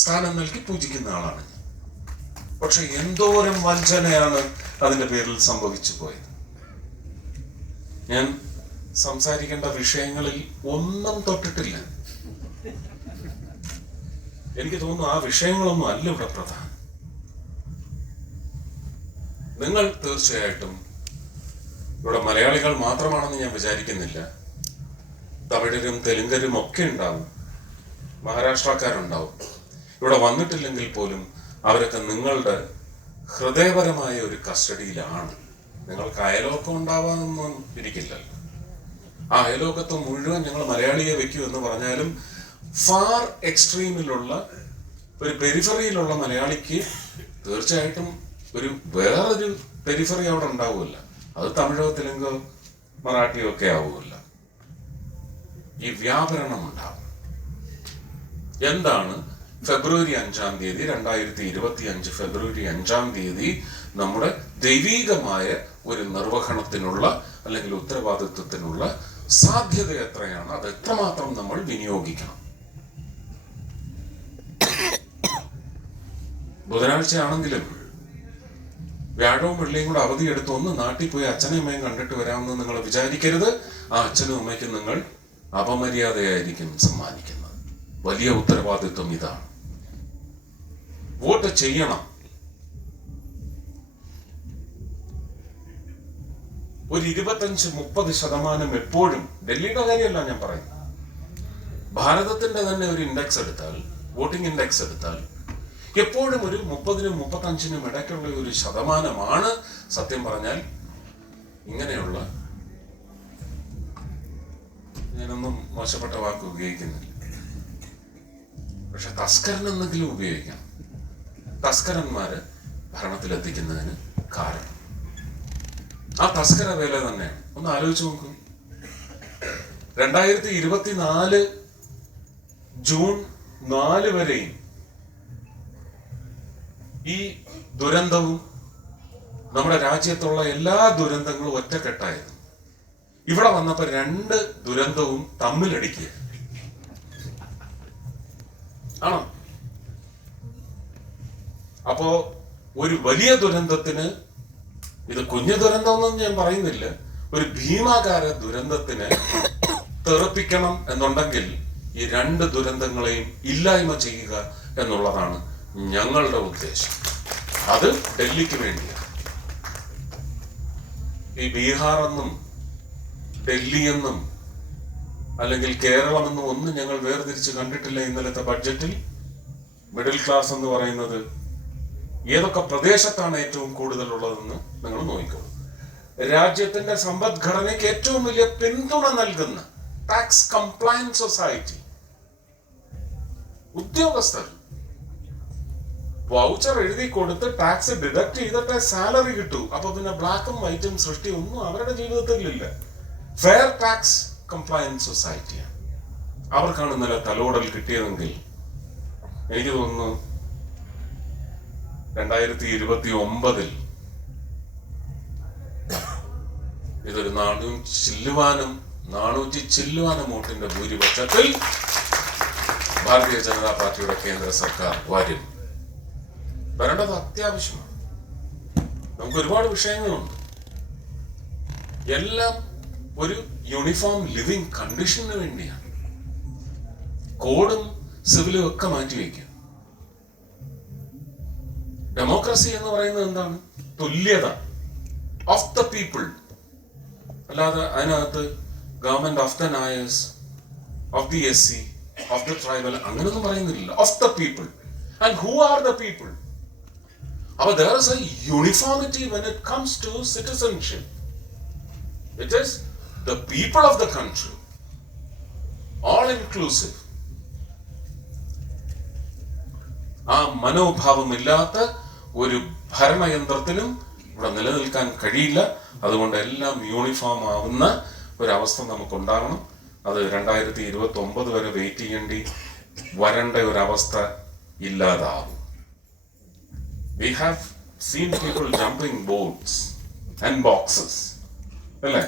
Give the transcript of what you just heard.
സ്ഥാനം നൽകി പൂജിക്കുന്ന ആളാണ് ഞാൻ. പക്ഷെ എന്തോരം വഞ്ചനയാണ് അതിന്റെ പേരിൽ സംഭവിച്ചു പോയത്. ഞാൻ സംസാരിക്കേണ്ട വിഷയങ്ങളിൽ ഒന്നും തൊട്ടിട്ടില്ല. എനിക്ക് തോന്നുന്നു ആ വിഷയങ്ങളൊന്നും അല്ല ഇവിടെ പ്രധാനം. നിങ്ങൾ തീർച്ചയായിട്ടും ഇവിടെ മലയാളികൾ മാത്രമാണെന്ന് ഞാൻ വിചാരിക്കുന്നില്ല. തമിഴരും തെലുങ്കരും ഒക്കെ ഉണ്ടാവും, മഹാരാഷ്ട്രക്കാരുണ്ടാവും. ഇവിടെ വന്നിട്ടില്ലെങ്കിൽ പോലും അവരൊക്കെ നിങ്ങളുടെ ഹൃദയപരമായ ഒരു കസ്റ്റഡിയിലാണ്. നിങ്ങൾക്ക് അയലോക്കം ഉണ്ടാവാനൊന്നും ഇരിക്കില്ലല്ലോ. ആ അയലോകത്ത് മുഴുവൻ ഞങ്ങൾ മലയാളിയെ വെക്കൂ എന്ന് പറഞ്ഞാലും ഫാർ എക്സ്ട്രീമിലുള്ള ഒരു പെരിഫറിയിലുള്ള മലയാളിക്ക് തീർച്ചയായിട്ടും ഒരു വേറൊരു പെരിഫറി അവിടെ ഉണ്ടാവുമല്ല. അത് തമിഴോ തെലുങ്കോ മറാഠിയോ ഒക്കെ ആവുമല്ല. ഈ വ്യാപരണം ഉണ്ടാവും. എന്താണ് ഫെബ്രുവരി 5 2025 ഫെബ്രുവരി 5 നമ്മുടെ ദൈവീകമായ ഒരു നിർവഹണത്തിനുള്ള അല്ലെങ്കിൽ ഉത്തരവാദിത്വത്തിനുള്ള സാധ്യത എത്രയാണ്? അത് എത്രമാത്രം നമ്മൾ വിനിയോഗിക്കണം? ബുധനാഴ്ച ആണെങ്കിലും വ്യാഴവും വെള്ളിയും കൂടെ അവധിയെടുത്ത് ഒന്ന് നാട്ടിൽ പോയി അച്ഛനും അമ്മയും കണ്ടിട്ട് വരാമെന്ന് നിങ്ങൾ വിചാരിക്കരുത്. ആ അച്ഛനും അമ്മയ്ക്കും നിങ്ങൾ അപമര്യാദയായിരിക്കും സമ്മാനിക്കുന്നത്. വലിയ ഉത്തരവാദിത്വം ഇതാണ്. വോട്ട് ചെയ്യണം. ഒരു 25-30% എപ്പോഴും, ഡൽഹിയുടെ കാര്യമല്ല ഞാൻ പറയുന്നത്, ഭാരതത്തിന്റെ തന്നെ ഒരു ഇൻഡെക്സ് എടുത്താൽ, വോട്ടിംഗ് ഇൻഡെക്സ് എടുത്താൽ എപ്പോഴും ഒരു 30-35 ഇടയ്ക്കുള്ള ഒരു ശതമാനമാണ് സത്യം പറഞ്ഞാൽ ഇങ്ങനെയുള്ള, ഞാനൊന്നും മോശപ്പെട്ട വാക്ക് ഉപയോഗിക്കുന്നില്ല, പക്ഷെ തസ്കരൻ എന്തെങ്കിലും ഉപയോഗിക്കണം. തസ്കരന്മാര് ഭരണത്തിലെത്തിക്കുന്നതിന് കാരണം ആ തസ്കര വേല തന്നെയാണ്. ഒന്ന് ആലോചിച്ച് നോക്കൂ. 2024 ജൂൺ 4 വരെയും ഈ ദുരന്തവും നമ്മുടെ രാജ്യത്തുള്ള എല്ലാ ദുരന്തങ്ങളും ഒറ്റക്കെട്ടായിരുന്നു. ഇവിടെ വന്നപ്പോ 2 ദുരന്തവും തമ്മിലടിക്കുക ആണോ? അപ്പോ ഒരു വലിയ ദുരന്തത്തിന്, ഇത് കുഞ്ഞു ദുരന്തമൊന്നും ഞാൻ പറയുന്നില്ല, ഒരു ഭീമാകാര ദുരന്തത്തിന് തെറിപ്പിക്കണം എന്നുണ്ടെങ്കിൽ ഈ 2 ദുരന്തങ്ങളെയും ഇല്ലായ്മ ചെയ്യുക എന്നുള്ളതാണ് ഞങ്ങളുടെ ഉദ്ദേശം. അത് ഡൽഹിക്ക് വേണ്ടിയാണ്. ഈ ബീഹാർ എന്നും ഡൽഹി എന്നും അല്ലെങ്കിൽ കേരളം എന്നും ഒന്നും ഞങ്ങൾ വേർതിരിച്ച് കണ്ടിട്ടില്ല. ഇന്നലത്തെ ബഡ്ജറ്റിൽ മിഡിൽ ക്ലാസ് എന്ന് പറയുന്നത് ഏതൊക്കെ പ്രദേശത്താണ് ഏറ്റവും കൂടുതലുള്ളതെന്ന് നിങ്ങൾ നോക്കിക്കോളൂ. രാജ്യത്തിന്റെ സമ്പദ്ഘടനയ്ക്ക് ഏറ്റവും വലിയ പിന്തുണ നൽകുന്ന ടാക്സ് കംപ്ലയൻസ് സൊസൈറ്റി ഉദ്യോഗസ്ഥർ വൗച്ചർ എഴുതി കൊടുത്ത് ടാക്സ് ഡിഡക്ട് ചെയ്തിട്ടേ സാലറി കിട്ടൂ. അപ്പൊ പിന്നെ ബ്ലാക്കും വൈറ്റും സൃഷ്ടി ഒന്നും അവരുടെ ജീവിതത്തിലില്ല. ഫെയർ ടാക്സ് കംപ്ലയൻസ് സൊസൈറ്റിയാണ്. അവർക്കാണ് ഇന്നലെ തലോടൽ കിട്ടിയതെങ്കിൽ എനിക്ക് തോന്നുന്നു 2029 ഇതൊരു 400 ചില്ലുവാനം വോട്ടിന്റെ ഭൂരിപക്ഷത്തിൽ ഭാരതീയ ജനതാ പാർട്ടിയുടെ കേന്ദ്ര സർക്കാർ വരും. വരേണ്ടത് അത്യാവശ്യമാണ്. നമുക്ക് ഒരുപാട് വിഷയങ്ങളുണ്ട്. എല്ലാം ഒരു യൂണിഫോം ലിവിങ് കണ്ടീഷന് വേണ്ടിയാണ്. കോഡും സിവിലും ഒക്കെ മാറ്റിവെക്കുക. ഡെമോക്രസി എന്ന് പറയുന്നത് എന്താണ്? തുല്യത ഓഫ് ദ പീപ്പിൾ. അല്ലാതെ അതിനകത്ത് government of the Nairs, of the SC, of the tribal അങ്ങനെയൊന്നും പറയുന്നില്ല. Of the people. And who are the people? അപ്പൊ there is a uniformity when it comes to citizenship. It is the people of the country, all inclusive. ആ മനോഭാവമില്ലാത്ത ഒരു ഭരണയന്ത്രത്തിനും ഇവിടെ നിലനിൽക്കാൻ കഴിയില്ല. അതുകൊണ്ട് എല്ലാം യൂണിഫോം ആവുന്ന ഒരവസ്ഥ നമുക്കുണ്ടാകണം. അത് 2029 വരെ വെയിറ്റ് ചെയ്യേണ്ടി വരേണ്ട ഒരവസ്ഥ ഇല്ലാതാവും. We have seen people jumping boats and boxes, അല്ലേ?